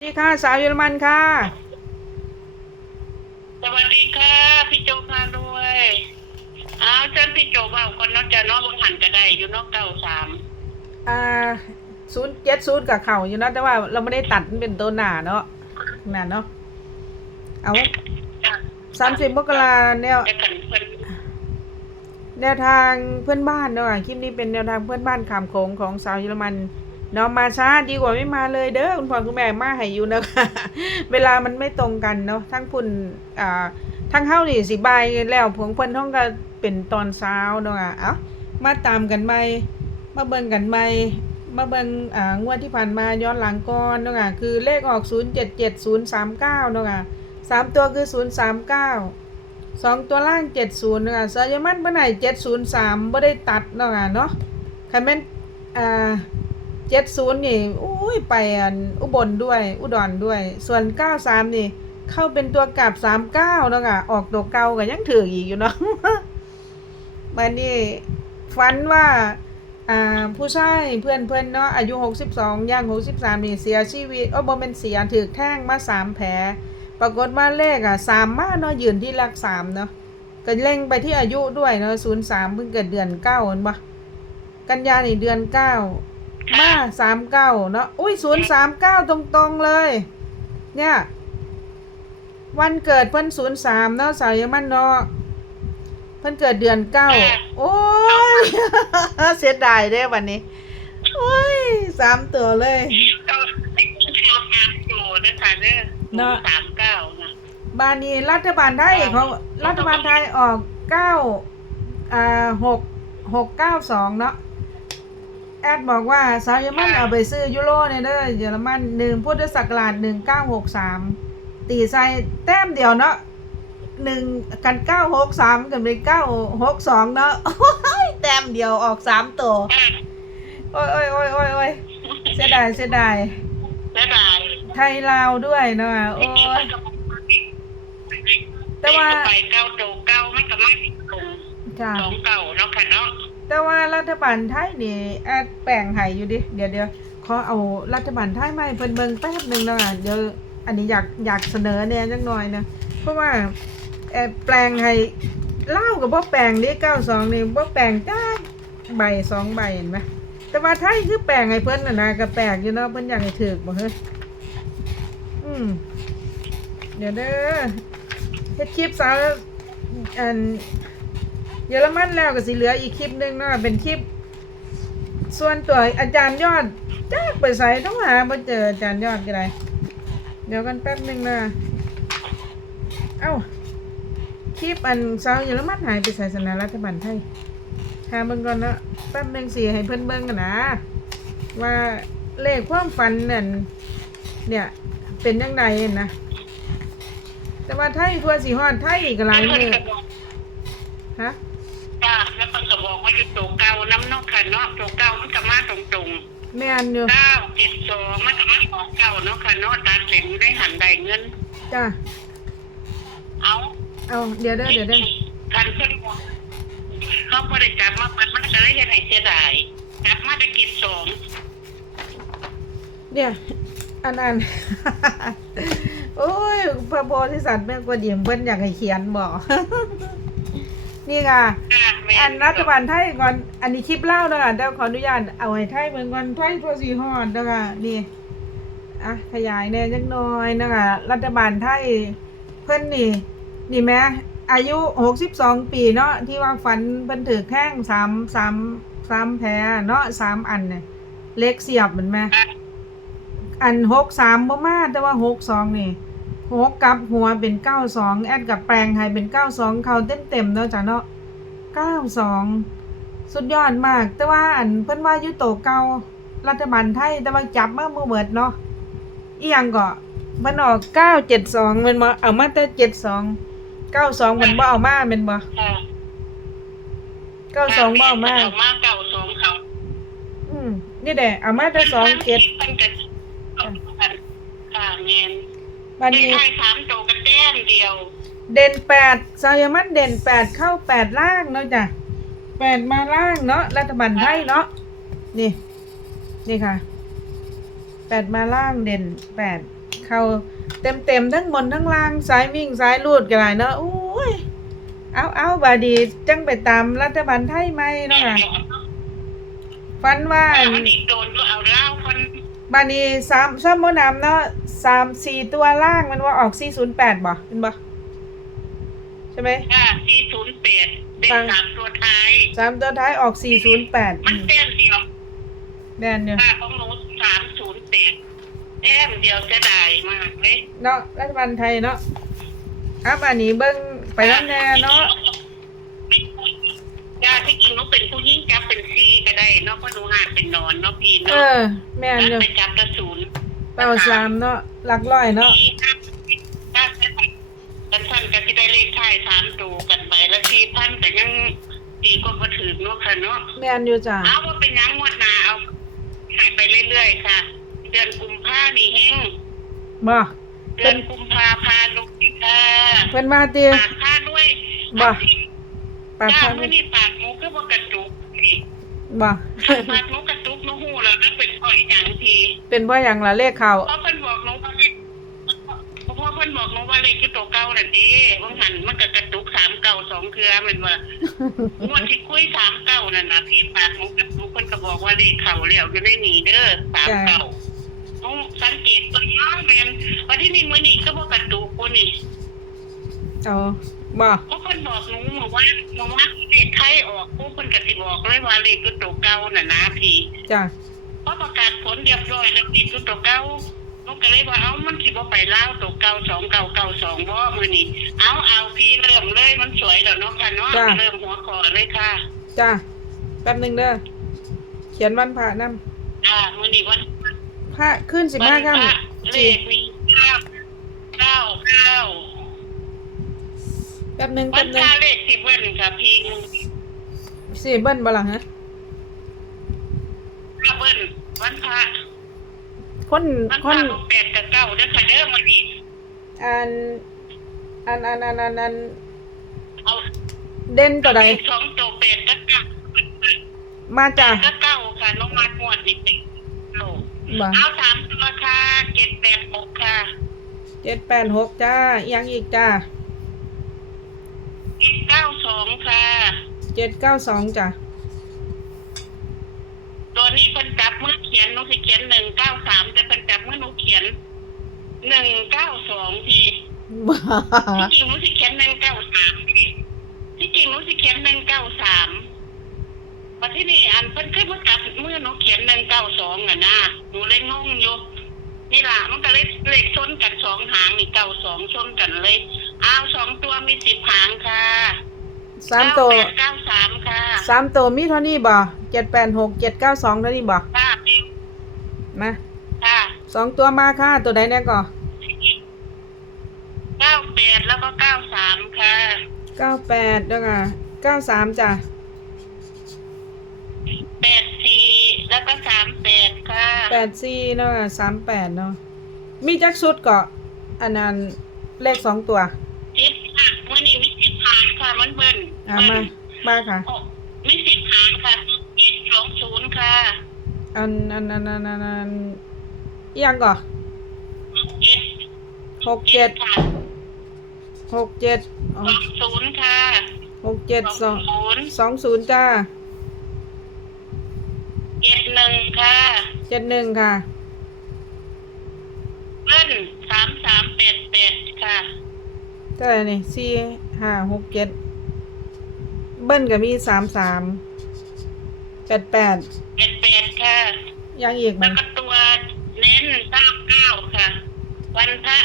สวัสดีค่ะสาวเยอรมันค่ะ สวัสดีค่ะ พี่โจพาด้วยอ้าวเชิญพี่โจเบาก่อนเนอกจะเนอกบนหันก็ได้อยู่เนอกเก้าสามอ่าศูนย์เจ็ดศูนย์กับเข่าอยู่นะแต่ว่าเราไม่ได้ตัดมันเป็นตัวหนาเนาะหนาเนาะเอาสามสิบมกราแนวจะกันเพิ่นแนวทางเพื่อนบ้านเนาะคลิปนี้เป็นแนวทางเพื่อนบ้านขามโขงของสาวเยอรมันเนาะมาช้าดีกว่าไม่มาเลยเด้อคุณพ่อคุณแม่มาให้อยู่นะคะ เวลามันไม่ตรงกันเนาะทั้งพุ่นอ่าทั้งเฮานี่สิบายแล้วผงเพิ่นท้องก็เป็นตอนเช้าเนาะอะเอ้ามาตามกันใหมมาเบิ่งกันใหมมาเบิ่งอ่างวดที่ผ่านมาย้อนหลังก่อนเนาะอะคือเลขออก 077039เนาะอะสามตัวคือ 039สองตัวล่างเจ็ดศูนย์นะคะสายมันเมื่อไหร่เจ็ดศูนย์สามไม่ได้ตัดเนาะค่ะเนาะคันแม่นอ่า เจ็ดศูนย์นี่อุ้ยไปอันอุบลด้วย อุดรด้วย ส่วนเก้าสามนี่ เข้าเป็นตัวกลับสามเก้าเนาะค่ะออกตัวเก่าก็ยังถืออีกอยู่เนาะมันนี่ฝันว่าอ่าผู้ชายเพื่อนเพื่อนเนาะอายุหกสิบสองย่างหกสิบสามนี่เสียชีวิตโอ้บ่เป็นเสียถือแท่งมาสามแผลปรากฏว่าเลขอะสามมาเนาะยืนที่หลักสามเนาะก็เล็งไปที่อายุด้วยเนาะศูนย์สามเพิ่งเกิดเดือนเก้าเห็นปะกันยานี่เดือนเก้า มาสามเก้าเนาะอุ้ยศูนย์สามเก้าตรงๆเลย เนี่ย วันเกิดเพิ่นศูนย์สามเนาะสาวเยอรมันเนาะเพิ่นเกิดเดือนเก้าโอ้ยเสียดายเด้วันนี้โอ้ยสามตัวเลยเก้าเก้าสามโจด้วยค่ะเด้อเนาะสามเก้านะบานีรัฐบาลไทยเขารัฐบาลไทยออกเก้าอ่าหกหกเก้าสองเนาะ แอดบอกว่าสาวเยอรมันเอาไปซื้อยูโรเนี่ยเด้อเยอรมันหนึ่งพุทธศักราชหนึ่งเก้าหกสามตีใส่แต้มเดียวเนาะหนึ่งกันเก้าหกสามกันเป็นเก้าหกสองเนาะโอ้ยแต้มเดียวออกสามตัวอะโอ้ยโอ้ยโอ้ยโอ้ยโอ้ยเสียดายเสียดายเสียดายไทยลาวด้วยเนาะโอ้ยแต่ว่าไปเก้าโจเก้าไม่กับไม่ตรงจ้าสองเก้าเนาะค่ะเนาะ แต่ว่ารัฐบาลไทยนี่แอดแปลงให้อยู่ดิ เดี๋ยวเดี๋ยวขอเอารัฐบาลไทยมาให้เพิ่นเบิ่งแป๊บหนึงเนาะเดี๋ยวอันนี้อยากอยากเสนอแน่จักหน่อยนะเพราะว่าแอดแปลงให้เล่ากับบ่แปลงดิ92นี่บ่แปลงจ้าใบสองใบเห็นไหมแต่ว่าไทยคือแปลงให้เพิ่นน่ะนะก็แปลกอยู่เนาะเพิ่นอยากให้ถูกบ่เฮ้ยอืมเดี๋ยวเด้อเฮ็ดคลิปสาวอัน เยอรมันแล้วก็สิเหลืออีกคลิปหนึ่งเนาะเป็นคลิป ส่วนตัวอาจารย์ยอดจ้าไปใส่ต้องหาบ่เจออาจารย์ยอดก็ได้เดี๋ยวกันแป๊บหนึ่งนะเอ้าคลิปอันสาวเยอรมันหายไปใส่สนารัฐบาลไทยหาเบิ่งก่อนเนาะแป๊บหนึงสิให้เพิ่อนเบิ่งกันนะว่าเลขความฝันนั่นเนี่ยเป็นจังไดนะแต่ว่าไทยทัวสิฮอดไทยก็หลายมื้อฮะ จ้าแล้วมันก็บอกว่าอยู่โจเก้าน้ำเนอกค่ะเนาะโจเก้ามันก็มาตรงแม่นอยู่ๆเก้าเจ็ดสองมันก็มาสองเก้าเนาะค่ะเนาะตัดเหรียญได้หันได้เงิน จ้าเอาเอาเดี๋ยวเด้อเดี๋ยวเด้อคันเพิ่นบอกเขาบ่ได้จับมาปัดมันก็เลยเฮ็ดให้เสียดายจับมาได้กินสองเนี่ยอันนั้นโอ้ยพระโพธิสัตว์แม่กวนยิมเพิ่นอยากให้เขียนบอก นี่ค่ะ อะแม่ อันรัฐบาลไทยก่อนอันนี้คลิปเล่าเด้อค่ะเดี๋ยวขออนุญาตเอาให้ไทยเบิ่งก่อนไทยตัวสีฮอดเด้อค่ะนี่อะขยายแน่จักหน่อยนะคะรัฐบาลไทยเพิ่นนี่นี่แหม่อายุ62ปีเนาะที่ว่าฝันเพิ่นถือแข้งสามสามสามแผลเนาะสามอันเนี่ยเล็กเสียบเหมือนไหมอันหกสามบ่มาแต่ว่าหกสองนี่หกกับหัวเป็นเก้าสองแอดกับแปลงให้เป็นเก้าสองเขาเต็มเต็มเนาะจ้ะเนาะ ก้าสองสุดยอดมาก แต่ว่าอันเพิ่นว่าอยู่โตเก่ารัฐบาลไทย แต่ว่าจับมาบ่เบิดเนาะอีหยังก็มันออกเก้าเจ็ดสองมันบ่เอามาแต่เจ็ดสองเก้าสองมันบ่เอามาแม่นบ่ค่ะเก้าสองบ่เอามาเอามาเก้าสองเขาอืมนี่แหละเอามาแต่สองเจ็ดมันจะเอากันค่ะเงินบัดไม่นี้ใช่สามโจกันแต้มเดียว เด่นแปดซายามันเด่นแปดเข้าแปดล่างเนาะจ้ะแปดมาล่างเนาะรัฐบาลไทยเนาะนี่นี่ค่ะแปดมาล่างเด่นแปดเข้าเต็มเต็มทั้งบนทั้งล่างสายวิ่งสายลูดกันเลยเนาะอุ้ยเอาเอาบาดีจังไปตามรัฐบาลไทยไหมเนาะค่ะฟันว่าอันนี้โดนเอาเล่าคนบานีสามชอบโมนำเนาะสามสี่ตัวล่างมันว่าออกสี่ศูนย์แปดบ่เป็นบ่ ช่ไหมค่ะที่ศูนย์แปดเด็กสามตัวท้ายสามตัวท้ายออกสี่ศูนย์แปดมันแต้มเดียวแดนเนี่ยค่าของหนูสามศูนย์แปดแต้มเดียวจะได้มากเลยเนาะรัฐบาลไทยเนาะอะบานี้เบิ้งไปแล้วแน่เนาะยาที่จริงหนูเป็นผู้ยิ่งจับเป็นซีก็ได้เนาะเพราะหนูหาเป็นนอนเนาะพี่เอเนาะอแม่นอยู่ไปจับกระสุนเป้าสามเนาะหลักร้อยเนาะที่ห้าห้ากั นสั้นกันที่ได้เลขท้ายสามตัวกันไปแล้วที่พันแต่ยังดีกว่าบ่ถือเนาะค่ะเนาะแม่นอยู่จ้ะเอาว่าเป็นหยังงวดหนาเอาหายไปเรื่อยๆค่ะ เดือนกุมภานี่แห้งบ่เดือนกุมภาพาลูกค่ะเพิ่นว่าติปากผ้าด้วยบ่ปากจ้าพันเมื่อนี่ปากหนูก็บ่กระจุกนี่บ่ปากหนูกระจุกหนูหูแล้วนั่นเป็นเพราะอีหยังทีเป็นเพราะหยังล่ะเลขเขาเพราะเพิ่นบอกหนูว่าเลขเพราะเพิ่นบอกหนูว่าเลขคือตัวเก่านั่นดิว่าหันมันก็กระจุกสามเก่าสองเครือแมันว่างวดที่คุยสามเก่านั่นนะพี่ปากหนูกระจุกเพิ่นก็บอกว่าเลขเขาแล้วอยู่ในนี้เด้อสามเก่าต้องสังเกตตัวย้อนแมนวันที่นี่มื่อนี้ก็บอกกระดูกคนนี่เอาบ่เพราะคนบอกหนูมาว่ามาว่าเลขไข้ออกผู้คนกติบอกเลยว่าเลขคือตัวเก่าน่ะนะพี่จ้ะเพราะประกาศผลเรียบร้อยแล้วเลขคือตัวเก่า หนูก็เลยว่าเอ้ามันสิบ่ไปเล่าตัวเก่าสองเก่าเก่าสองบ่มื่อนี้เอาเอาพี่เริ่มเลยมันสวยแล้วเนาะค่ะเนาะเริ่มหัวคอเลยค่ะจ้ะแป๊บหนึงเด้อเขียนวันพระนำอ่ามื่อนี้วันพระขึ้นสิบห้าค่วันพระเลำสี่ขมีเก้าเก้าเก้าแป๊บหนึงวัแป๊นบหนึงพาเลขสิบเว้นค่ะพี่สี่เบิ้ลบ่ล่ะฮะพาเบิ้ลวันพระ คนวันคพระนลูกแปดกับเก้าเด้อค่ะเด้อมันนี่อัน อันอันอันอันอันเอาเด่นตัวใดสองตัวแปดกับเก้ามาจ้ะกับเก้าค่ะน้องมัดหมวดนี่ติดโลกบ่เอาสามตัวค่ะเจ็ดแปดหกค่ะเจ็ดแปดหกจ้าอีกอยังอีกจ้าเจ็ดเก้าสองค่ะเจ็ดเก้าสองจ้ะ ตัวนี้เพิ่นจับมือเขีย นหนูสิเขียนหนึ่งเก้าสามแต่เพิ่นจับมือหนูเขียนหนึ่งเก้าสองทีบ้า ที่จริงหนูสิเขียนหนึ่งเก้าสามที่จริงหนูสิเขียนหนึ่งเก้าสามมาที่นี่อันเพิ่นขึ้นมากับเมื่อหนูเขียนหนึ่งเก้าสองอะนะหนูเลยงงอยู่นี่ล่ะมันก็เลยเลขชนกันสองหางนี่เก้าสองชนกันเลยอ้าวสองตัวมีสิบหางค่ะสามตัวเก้าแปดเก้าสามค่ะ สามตัวมีเท่านี้บ่เจ็ดแปดหกเจ็ดเก้าสองเท่านี้บ่ค่ะพี่ มาค่ะสองตัวมาค่ะ ตัวใดแน่ก่อเก้าแปดแล้วก็เก้าสามค่ะเก้าแปดแล้วก็เก้าสามจ้ะแปดสี่แล้วก็สามแปดค่ะแปดสี่เนาะสามแปดเนาะมีจักชุดเกาะอันนั้นเลขสองตัวสิบค่ะมื่อนี้มีสิบหางค่ะมันเบิ้ลอ่ามามาค่ะโอ้มีสิบหางค่ะเจ็ดสองศูนย์ค่ะ อันอันอันอันอันอันอิหยังก่อเจ็ดหกเจ็ดค่ะหกเจ็ดอ๋อสองศูนย์ค่ะหกเจ็ดสองศูนย์สองศูนย์จ้าเจ็ดหนึ่งค่ะเจ็ดหนึ่งค่ะ เบิ้ลสามสามแปดแปดค่ะเท่าไหร่นี่สี่ห้าหกเจ็ดเบิ้ลก็มีสามสามแปดแปดแปดแปด ค่ะยังอีกไหมแล้วก็ตัวเน้นเก้าเก้าค่ะ วันพระ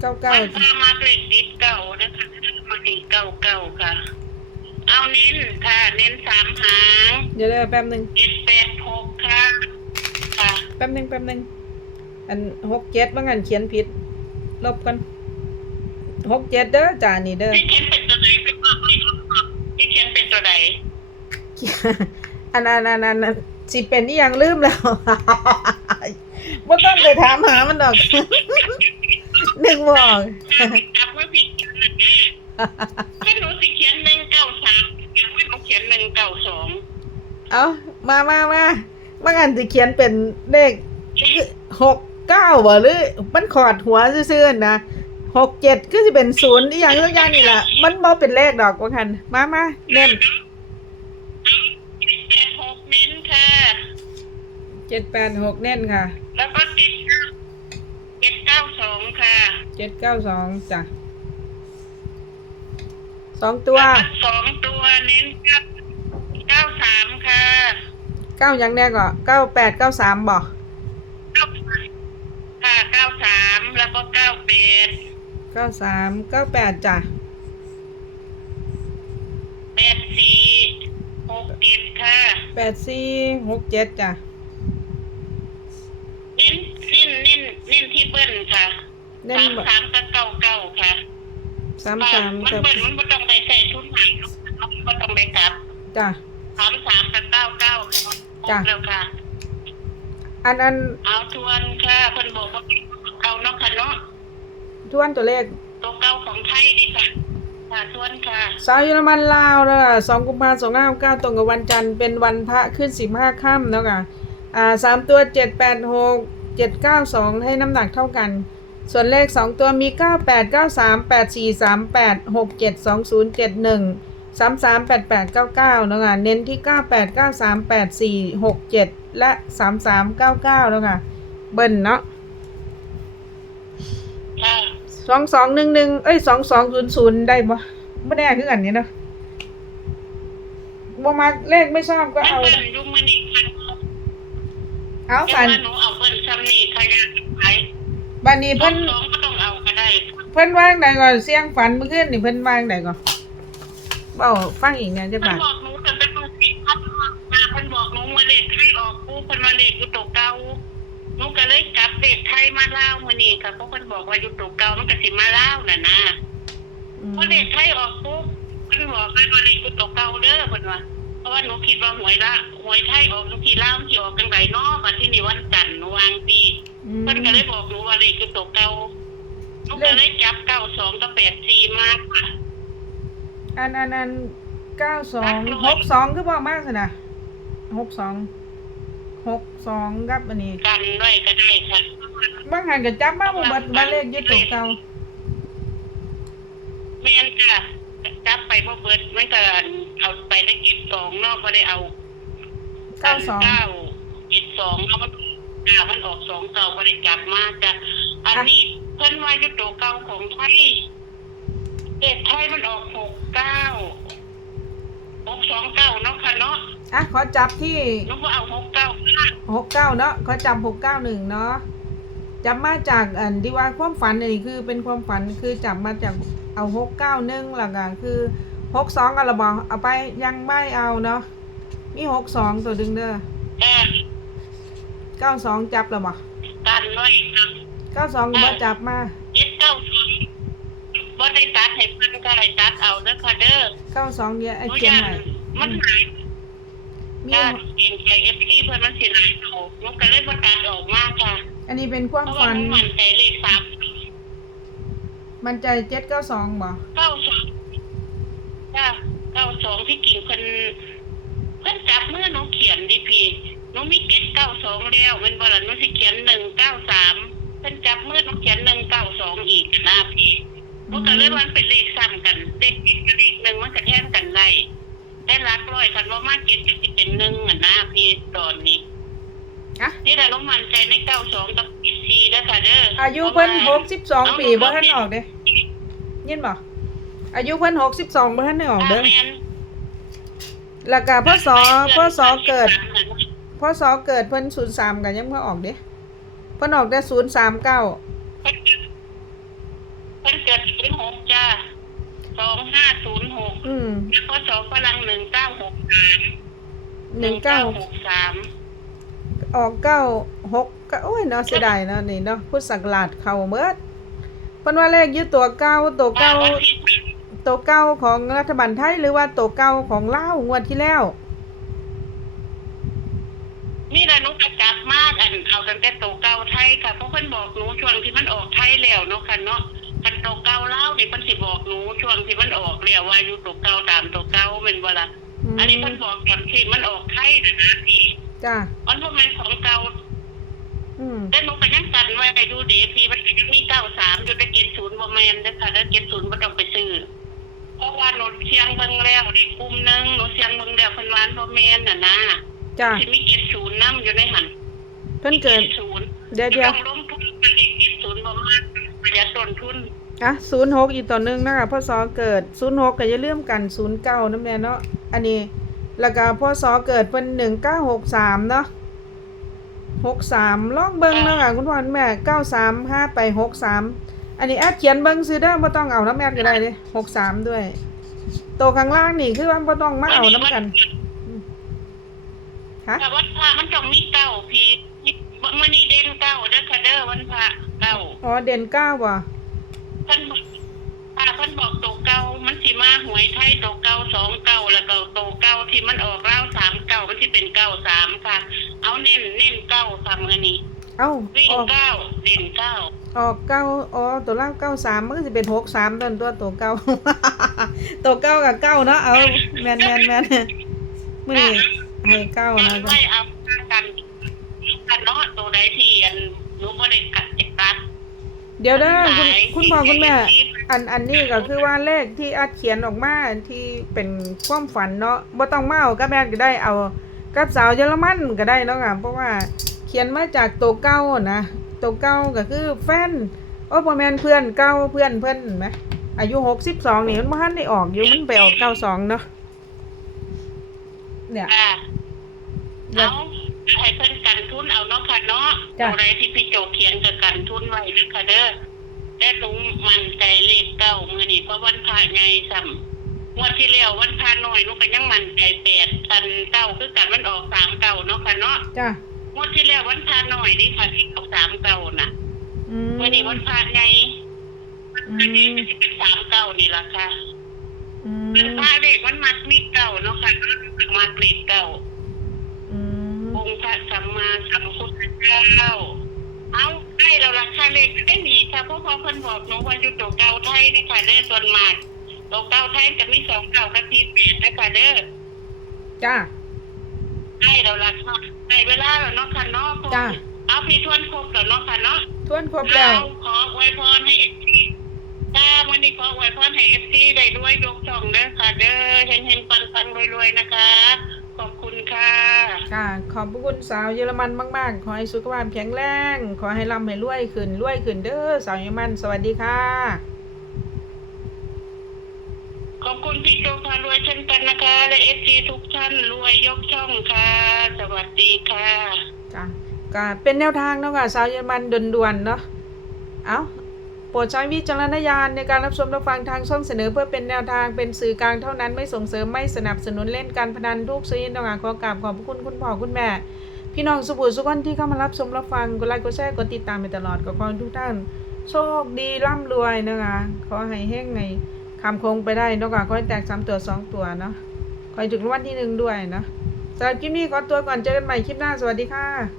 เก้าเก้าวันพระมาเลขติดเก้านะคะมาดีเก้าเก้าค่ะ เอาเน้นค่ะ เน้นสามหางเดี๋ยวเดี๋ยวแป๊บหนึ่งเจ็ดแปดหกค่ะ ค่ะ แป๊บหนึ่งแป๊บหนึ่งอันหกเจ็ดว่างันเขียนผิด ลบกันหกเจ็ดเด้อจ้านี่เด้อที่เขียนเป็นตัวไหนเป็นตัวไหนที่เขียนเป็นตัวไหนอันอันอันอันอัน สิเป็นนี่ยังลืมแล้วว่าต้องไปถามหามันดอกหนึ่งบอกจับไว้ผิดกันนะแม่ถ้สิเขียนหนึ่งเก้าสามจับไว้หนูเขียนหนึ่งเก้าสองเอามามามาว่างันสิเขียนเป็นเลขหกเก้าบ่หรือ มันขอดหัวซื่อๆนะหกเจ็ดก็จะเป็นศูนย์อีกอย่างสักอย่างนี่แหละมันบ่เป็นเลขดอกว่าคันมามาเน้น แปดหกเน้นค่ะ เจ็ดแปดหกเน้นค่ะ แล้วก็เจ็ดเก้าเจ็ดเก้าสองค่ะเจ็ดเก้าสองจ้ะสองตัวแล้วก็สองตัวเน้นเก้าเก้าสามค่ะเก้ายังแน่ก็เก้าแปดเก้าสามบ่เก้าค่ะเก้าสามแล้วก็เก้าแปดเก้าสามเก้าแปดจ้ะแปดสี่หกเจ็ดค่ะ แปดสี่หกเจ็ดจ้ะ เน้นเน้นเน้น เน้นที่เบิ้ลค่ะเน้นสามบ่สามกับเก้าเก้าค่ะสามสามมันกับเบิ้ลมันไม่ต้องไปใส่ทุนไหนหรอกมันไม่ต้องไปกลับจ้ะ สามสามกับเก้าเก้าจ้ะ แล้วค่ะ อันอันเอาทวนค่ะเพิ่นบอกว่าเอาเนาะค่ะเนาะทวนตัวเลขตัวเก่าของไทยดีค่ะค่ะทวนค่ะ สาวเยอรมันลาวเนอะสองกุมภาสองห้าเก้าตรงกับวันจันทร์เป็นวันพระขึ้นสิบห้าค่ำแล้วค่ะอ่าสามตัวเจ็ดแปดหก เจ็ดเก้าสองให้น้ำหนักเท่ากัน ส่วนเลขสองตัวมีเก้าแปดเก้าสามแปดสี่สามแปดหกเจ็ดสองศูนย์เจ็ดหนึ่งสามสามแปดแปดเก้าเก้าแล้วค่ะเน้นที่เก้าแปดเก้าสามแปดสี่หกเจ็ดและสามสามเก้าเก้าแล้วค่ะเบิ้ลเนาะค่ะสองสองหนึ่งหนึ่งเอ้ยสองสองศูนย์ศูนย์ได้ปะไม่ได้คืออันนี้เนาะบ่มาเลขไม่ชอบก็มันเอาเบิ้ลยุ่งมันอีกค่ะเอาเดี๋ยวสันว่าหนูเอาเบิ้ล ซ้ำนี่ค่ะอยากไปบันนี้สอเพิ่งนสองก็ต้องเอาก็ได้เพิ่นวางไหนก่อนเสียงฝันเมื่อคืนนี่เพิ่นวางไหนก่อนเบาฟังอีกเนี่ยจะเพิ่นบาดบอกหนูแต่เป็นตัวสีพัดมาเพิ่นบอกหนูว่าเลขไทยออกปุ๊บเพิ่นว่าเลขอยู่ตัวเก่าหนูก็เลยกลับเลขไทยมาเล่าวมื้อนี้ค่ะเพราะเพิ่นบอกว่าอยู่ตัวเก่ามันก็สิมาเล่าวน่ะนะอืมพอเลขไทยออกปุ๊บเพิ่นบอกว่าเลขอยู่ตัวเก่าเด้อเพิ่นว่าเพ ราะว่าหนูคิดว่าหวยละหวยไทยออกทุกทีเล่าวมันสิออกจังไดเนาะบัดที่นี่วันจันทร์หนูวางปีอืมเพิ่นก็เลยบอกหนูว่าเลขอยู่ตัวเก่าหนูก็เลยจับเก้าสองกับแปดสี่มาค่ะอันอันอันเก้าสองหกสองคือบอกมากสินะหกสองหกสองกับอันนี้กันไว้ก็ได้ค่ะบางหันก็จับมาบ่เบิดมาเลขอยึดตัวเก่า แม่นค่ะ จับไปบ่เบิดมันก็เอาไปได้กิบสองเนาะบ่ได้เอาเก้าสองเก้ากิบสองเนาะมันอ่ามันออกสองเก่าบ่ได้จับมาจ้ะอันนี้เพิ่นว่าอยู่ตัวเก่าของไทยเด็กไทยมันออกหกเก้าหกสองเก้าเนาะค่ะเนาะอะขอจับที่หนูบ่เอาหกเก้าค่ะหกเก้าเนาะขอจับหกเก้าหนึ่งเนาะจับมาจากอันที่ว่าความฝันนี่คือเป็นความฝันคือจับมาจาก เอาหกเก้าหนึ่งหลักอะคือหกสองกันละบอเอาไปยังไม่เอาเนาะมีหกสองตัวดึงเด้อเออเก้าสองจับละบอกันไว้ค่ะเก้าสองบ่จับมาเจ็ดเก้าสองบ่ได้ตัดให้เพิ่นก็ให้ตัดเอาเด้อค่ะเด้อเก้าสองเดียวไอ้หนูเขียนย่านไว้มันหายมีย่านเอ็นใจเอฟซีเพิ่นมันสิหลายโตหนูก็เลยบ่ตัดออกมาค่ะอันนี้เป็นความเพราะว่าฝันหนูมั่นใจเลขสาม มันใจเจ็ดเก้าสองบ่เก้าสองจ้าเก้าสองที่กิ่งเพิ่นเพิ่นจับมือหนูเขียนดิพี่หนูมีเจ็ดเก้าสองแล้วมันบ่ล่ะหนูสิเขียนหนึ่งเก้าสามเพิ่นจับมือหนูเขียนหนึ่งเก้าสองอีกนะพี่หนูก็เลยว่มันเป็นเลขซ้ำกันเลขเจ็ดกับเลขหนึ่งมันก็แทนกันได้ได้รักร้อยคันว่ามาเจ็ดก็สิเป็นหนึ่งอะนะพี่ตอนนี้ อะนี่แหละหนูมั่นใจในเก้าสองกับอีซีแล้วค่ะเด้ออาอายุเพิ่นหกสิบสองปีบ่ท่านออกเด้ยินบ่อายุเพิ่นหกสิบสองบ่ท่านได้ออกเด้อแล้วก็พศพศเกิดพศเกิดเพิ่นศูนย์สามกันยังเพิ่งออกเด้เพิ่นออกได้ศูนย์สามเก้าเพิ่นเกิดศูนย์หกจ้าสองห้าศูนย์หกอืมแล้วพศฝรั่งหนึ่งเก้าหกสามหนึ่งเก้าหกสาม ออกเก้าหกก็โอ้ยเนาะเสียดายเนาะนี่เนาะพุทธศักราชเข้าเบิดเพิ่นว่าเลขอยู่ตัวเก้าตัวเก้าตัวเก้าของรัฐบาลไทยหรือว่าตัวเก้าของลาวงวดที่แล้วนี่แหละหนุกระจับมากอันเอาตั้งแต่โตเก่าไทยค่ะเพราะเพิ่นบอกหนูช่วงที่มันออกไทยแล้วเนาะค่ะเนาะคันโตเก่าเล่าวนี่เพิ่นสิบอกหนูช่วงที่มันออกแล้วว่าอยู่โตเก่าตามโตเก่าแม่นบ่ล่ะอืมอันนี้เพิ่นบอกตอนที่มันออกไทยน่ะนะพี่ จ้ามันบ่แม่นของเก่าอืมแต่หนูก็ยังกันไว้ไปดูเดพี่มันก็ยังมีเก้าสามอยู่แต่เจ็ดศูนย์บ่แมนเด้อค่ะแล้วเจ็ดศูนย์บ่ต้องไปซื้อเพราะว่าหนูเสียงเบิ่งแล้วในกลุ่มหนึงหนูเสียงเบิ่งแล้วเพิ่นว่าบ่แม่นน่ะนะจ้าสิมีเจ็ดศูนย์นํอยู่ในหันเพิ่นเกิดศูนย์เดี๋ยวเดี๋ยวต้องลงทุนกันอีกเจ็ดศูนย์บ่มากประหยัดต้นทุน อะศูนย์หกอีกต่อหนึ่งนะคะพ่อสอเกิดศูนย์หกก็อย่าลืมกันศูนย์เก้าน้ำแน่เนาะอันนี้ แล้วก็พ่อสอเกิดเป็นหนึ่งเก้าหกสามเนาะหกสามลองเบิ้งเนาะค่ะคุณพ่อคุณแม่เก้าสามห้าไปหกสามอันนี้แอดเขียนเบิ้งซื้อได้อบ่ต้องเอาน้ำแอดก็ได้เลยหกสามด้วย ตัวข้างล่างนี่คือว่าบ่ต้องมาเอาน้ำกันฮะแต่วันพระมันต้องมีเก้าพี่มื้อนี้เด่นเก้าเด้อค่ะเด้อวันพระเก้าอ๋อเด่นเก้าว่ะเพิ่น บอกถ้าเพิ่นบอกตัวเก่ามันสิมาหวยไทยตัวเก่าสองเก่าแล้วก็ตัวเก่าที่มันออกเล่าสามเก่ามันสิเป็นเก้าสามค่ะ เอาเน้นเน้นเก้าค่ะมื้อนี้เอ้าวิ่งออกเก้าเด่นเก้าออกเก้าอ๋อตัวล่างเก้าสามมันก็จะเป็นหกสามต้นตัวตัวเก้าตัวเก้ากับเก้าเนาะเอาแมนแมนแมนมื่อนี้ให้เก้านะไล่เอากันกันเนาะตัวใดที่อันหนูบ่ได้กัดเจ็บตัดเดี๋ยวเด้อคุณหลายคุณพ่อคุณแม่ที่ อันอันนี้ก็คือว่าเลขที่อัดเขียนออกมาที่เป็นความฝันเนาะบ่ต้องมาเอากับแม่ก็ได้เอากับสาวเยอรมันก็ได้เนาะค่ะเพราะว่าเขียนมาจากตัวเก้านะตัวเก้าก็คือแฟนโอ้บ่แม่นเพื่อนเก้าเพื่อนเพิ่นเห็นไหมอายุ62นี่มันบ่ทันได้ออกอยู่มันไปออก92เนาะเนี่ยอ่าแล้เอาวให้เพิ่นกันทุนเอาเนาะค่ะเนาะจ้ะตัวใดที่พี่โจเขียนกับกันทุนไว้นะคะเด้อ และลุงมั่นใจเลขเก้ามื้อนี้เพราะวันพระใหญ่ซ้ำงวดที่แล้ววันพระน้อยหนูก็ยังมั่นใจแปดกันเก้าคือกันมันออกสามเก้าเนาะค่ะเนาะจ้ะงวดที่แล้ววันพระน้อยนี่ค่ะที่ออกสามเก้าน่ะอืมมื้อนี้วันพระใหญ่อือันนี้มมันสิเป็นสามเก้านี่ล่ะค่ะอืมันมพระเลขมันมักมีเก้าเนาะค่ะมันมักเลขเก้าอืมองค์พระสัมมาสัมพุทธเจ้า เอาได้เราราคาเลขได้มีค่ะเพราะพอเพิ่นบอกหนูว่าอยู่ตัวเก่าไทยนี่ค่ะเด้อส่วนมากตัวเก่าไทยจะมีสองเก่ากับที่แปดนะคะเด้อจ้ะได้เราราคาได้เวลาแล้วเนาะค่ะเนาะจ้ะเอาพี่ทวนครบแล้วเนาะค่ะเนาะทวนครบแล้วเอาขออวยพรให้เอฟซีจ้าวันนี้ขออวยพรให้เอฟซีได้ด้วยยกช่องเด้อค่ะ เด้อเฮงๆปังๆรวยๆนะคะขอบ คุณค่ะ ค่ะ ขอบพระคุณสาวเยอรมันมากๆ ขอให้สุขภาพแข็งแรง ขอให้ร่ำให้รวยขึ้นรวยขึ้นเด้อสาวเยอรมันสวัสดีค่ะ ขอบคุณพี่โจพารวยเช่นกันนะคะและเอฟซีทุกท่านรวยยกช่องค่ะ สวัสดีค่ะจ้ะก็เป็นแนวทางเนาะค่ะสาวเยอรมันด่วนๆเนาะ เอา โปรดใช้วิจารณญาณในการรับชมรับฟังทางช่องเสนอเพื่อเป็นแนวทางเป็นสื่อกลางเท่านั้นไม่ส่งเสริมไม่สนับสนุนเล่นการพนันทุกซื้อยินต่างๆขอกราบขอบพระคุณคุณพ่อคุณแม่ พี่น้องสุภูสุขนที่เข้ามารับชมรับฟังกดไลค์กดแชร์กดติดตามไปตลอดก็ขอให้ทุกท่าน โชคดีร่ำรวยนะคะขอให้เฮงในคำคงไปได้นาะค่ะขอให้แตกสามตัวสองตัวเนาะขอให้ถึงรางวัลที่หนึ่งด้วยเนาะสำหรับคลิปนี้ขอตัวก่อนเจอกันใหม่คลิปหน้าสวัสดีค่ะ